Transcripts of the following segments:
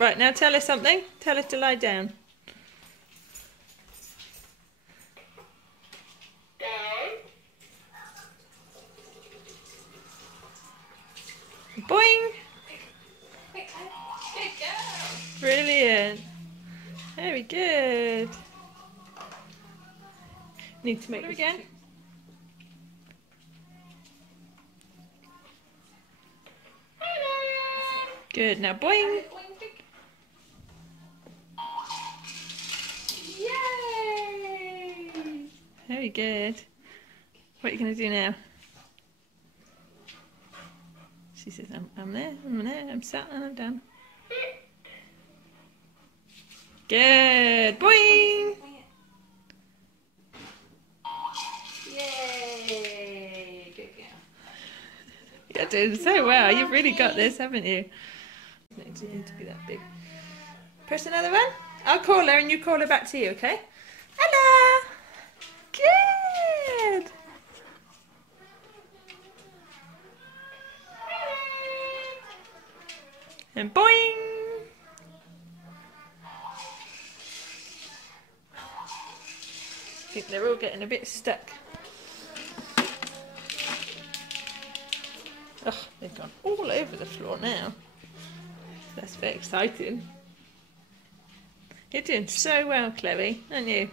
Right, now tell her something. Tell her to lie down. Boing! Brilliant. Very good. Need to make it again. Good. Now boing. Yay! Very good. What are you going to do now? She says, I'm there, I'm sat and I'm down. Good. Boing! Yay! Good girl. You're doing so well. You've really got this, haven't you? It doesn't need to be that big. Press another one. I'll call her and you call her back to you, okay? Hello! Good! And boing! I think they're all getting a bit stuck. Oh, they've gone all over the floor now. That's very exciting. You're doing so well, Chloe, aren't you?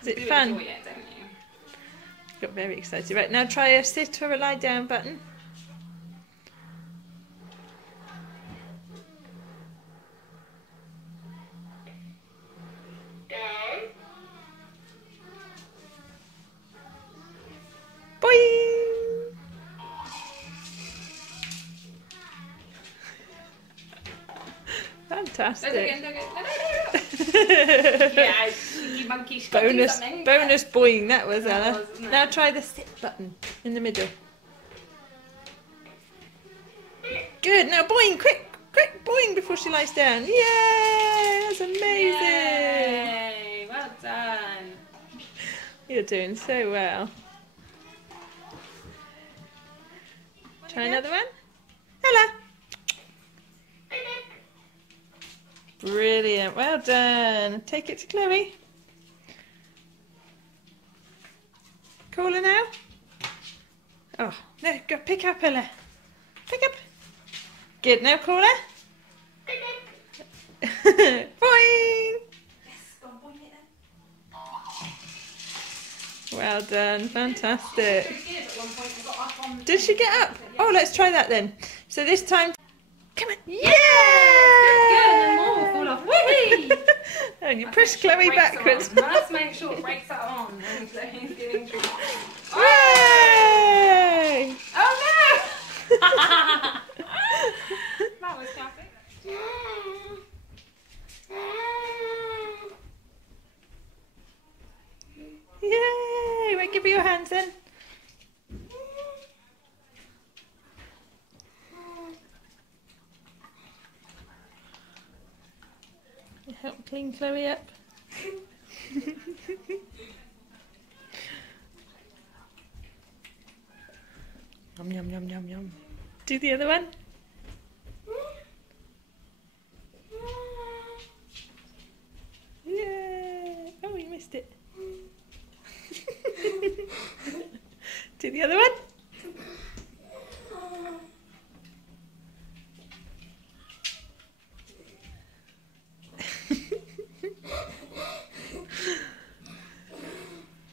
Is it fun? Enjoy it, don't you? Got very excited. Right, now try a sit or a lie down button. Boing! Fantastic. Yeah, cheeky monkey. Bonus boing, that was Ella. Wasn't it? Now try the sit button in the middle. Good, now boing, quick boing before she lies down. Yay, that's amazing. Yay, well done. You're doing so well. Try another one. Ella. Brilliant, well done. Take it to Chloe. Call her now. Oh, no, go pick up, Ella. Pick up. Good, now call her. Boing! Yes, go on, boing it then. Well done, fantastic. She did at one point and got up on the Did she get up? Oh, let's try that then. So this time, come on. Yeah! Good, and then more will fall off. Whee! And you push Chloe backwards. Let's make sure brakes are on and Chloe's getting through. Yay! Oh no! That was classic. Yay! Wait, give her your hands then. Help clean Chloe up. Yum yum yum yum yum. Do the other one. Yeah. Oh, you missed it. Do the other one.